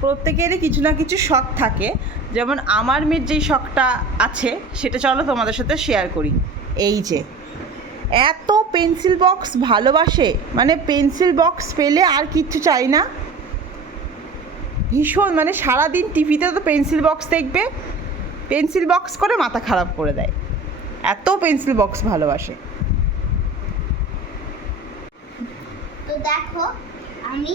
প্রত্যেকেরই কিছু না কিছু শখ থাকে। যেমন আমার মেয়ের যেই শখটা আছে, সেটা চলো তোমাদের সাথে শেয়ার করি। এই যে, এত পেন্সিল বক্স ভালোবাসে মানে পেন্সিল বক্স পেলে আর কিচ্ছু চাই না। ভীষণ মানে সারাদিন টিভিতে তো পেন্সিল বক্স দেখবে পেন্সিল বক্স করে মাথা খারাপ করে দেয়। এত পেন্সিল বক্স ভালোবাসে। তো দেখো, আমি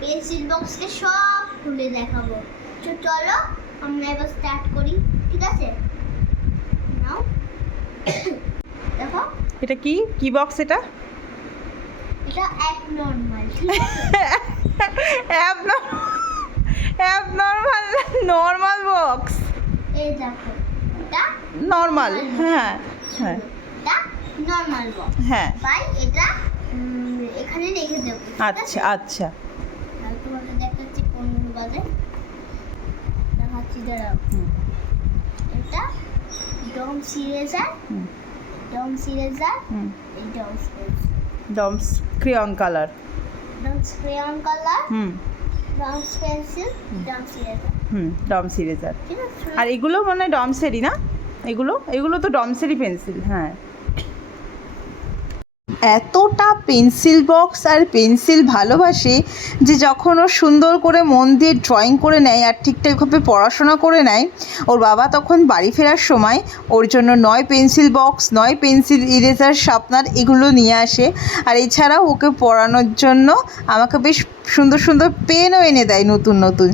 পেন্সিল বক্সকে সব খুলে দেখাবো। তো চলো আমরা এবার স্টার্ট করি ঠিক আছে? নাও। দেখো। এটা কি? কি বক্স এটা? এটা এক normal ab ab normal normal box এই দেখো এটা নর্মাল হ্যাঁ হ্যাঁ। এটা নর্মাল বক্স হ্যাঁ। বাই এটা এখানে রেখে দেবো আচ্ছা আচ্ছা আর তোমাদের দেখাচ্ছি কোন বাজে দেখাচ্ছি দাঁড়াও। এটা ডম সিরেজার ডম সিরেজার। এই ডম Doms crayon colour. Doms crayon colour হুম। ডম পেন্সিল ডম সিরেজার। হুম ডমস আছে। আর এগুলো মনে হয় ডমসেরই না? এগুলো? এগুলো তো ডমসেরই পেন্সিল হ্যাঁ। এতটা পেন্সিল বক্স আর পেন্সিল ভালোবাসে যে যখন ও সুন্দর করে মন দিয়ে ড্রয়িং করে নেয় আর ঠিকঠাকভাবে পড়াশোনা করে নেয়, ওর বাবা তখন বাড়ি ফেরার সময় ওর জন্য নয় পেন্সিল বক্স, নয় পেন্সিল ইরেজার, শার্পনার এগুলো নিয়ে আসে। আর এছাড়াও ওকে পড়ানোর জন্য আমাকে বেশ সুন্দর সুন্দর পেনও এনে দেয় নতুন নতুন।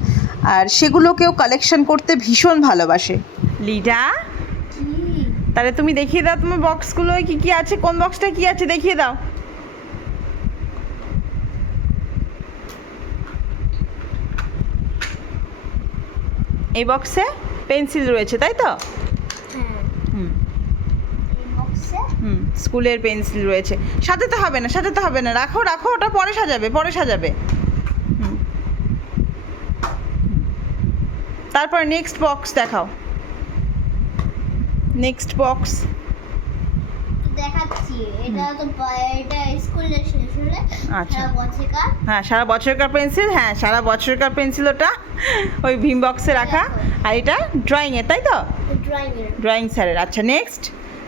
আর সেগুলোকেও কালেকশন করতে ভীষণ ভালোবাসে। লিডা? তাহলে তুমি দেখিয়ে দাও তোমার বক্সগুলোয় কি কি আছে কোন বক্সটা কি আছে দেখিয়ে দাও। এই বক্সে পেন্সিল রয়েছে তাই তো? হ্যাঁ। হুম। এই বক্সে হুম স্কুলের পেন্সিল রয়েছে। সাজাতে হবে না সাজাতে হবে না রাখো রাখো ওটা পরে সাজাবে পরে সাজাবে। তারপর নেক্সট বক্স দেখাও। নেক্সট বক্স দেখাচ্ছি। এটা তো এটা স্কুলে শেষ হলে আচ্ছা। হ্যাঁ সারা বছরকার পেন্সিল? হ্যাঁ সারা বছরকার পেন্সিল ওটা? ওই ভীম বক্সে রাখা। আর এটা ড্রয়িংয়ের তাই তো? ড্রয়িং ড্রয়িং স্যারের। আচ্ছা নেক্সট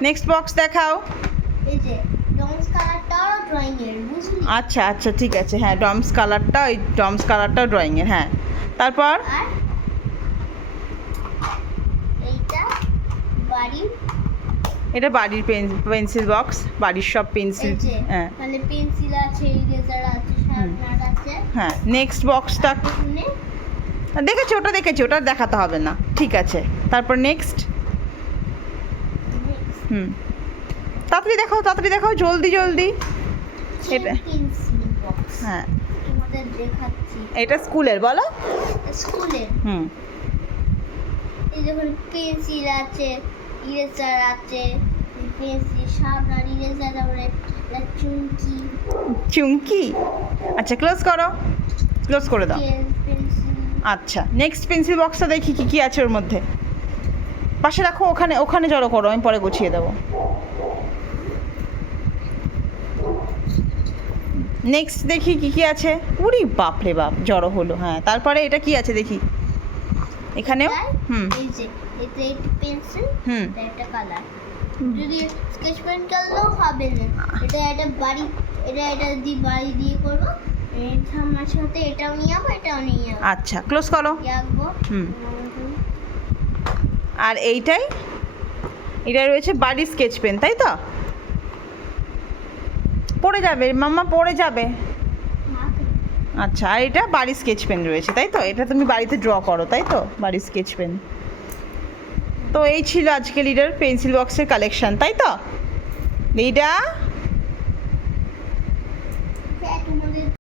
নেক্সট বক্স দেখাও। এই যে ডমস কালারটাও ড্রয়িং এর বুঝলি? আচ্ছা আচ্ছা ঠিক আছে। হ্যাঁ ডমস কালারটা ওই ডমস কালারটাও ড্রয়িংয়ের হ্যাঁ। তারপর? আর এইটা বাড়ি এটা বাড়ির পেন্সিল বক্স বাড়ির সব পেন্সিল হ্যাঁ। মানে পেন্সিল আছে ইরেজার আছে শার্পনার আছে। হ্যাঁ নেক্সট বক্সটা দেখেছি ওটা দেখেছি ওটা দেখাতে হবে না। ঠিক আছে। তারপর নেক্সট হুম। তাড়াতাড়ি দেখাও তাড়াতাড়ি দেখাও জলদি জলদি। এটা হ্যাঁ। তোমাদের দেখাচ্ছি। এটা স্কুলের বলো। স্কুলের? হুম। এই যখন পেন্সিল আছে ইরেজার আছে চুমকি। আচ্ছা ক্লোজ করো। ক্লোজ করে দাও। আচ্ছা নেক্সট পেন্সিল বক্সটা দেখি কি কি আছে ওর মধ্যে। পাশে রাখো ওখানে ওখানে জড়ো করো আমি পরে গুছিয়ে দেবো। নেক্সট দেখি কি কি আছে। উরি বাপ রে বাপ জড়ো হলো হ্যাঁ। তারপরে এটা কি আছে দেখি। এখানেও? হুম। পেন্সিল হুম এটা একটা কালার যদি স্কেচ পেন করলেও হবে না। এটা একটা বাড়ি এটা এটা দিয়ে বাড়ি দিয়ে করব আমার সাথে এটাও নিয়ে যাব এটাও নিয়ে যাব আচ্ছা ক্লোজ করো। হুম। আর এইটাই? এটা রয়েছে বাড়ির স্কেচ পেন তাই তো? পড়ে যাবে মাম্মা পড়ে যাবে। আচ্ছা আর এটা বাড়ির স্কেচ পেন রয়েছে তাই তো? এটা তুমি বাড়িতে ড্র করো তাই তো? বাড়ির স্কেচ পেন তো এই ছিল আজকে লিডার পেন্সিল বক্সের কালেকশান তাই তো? লিডা?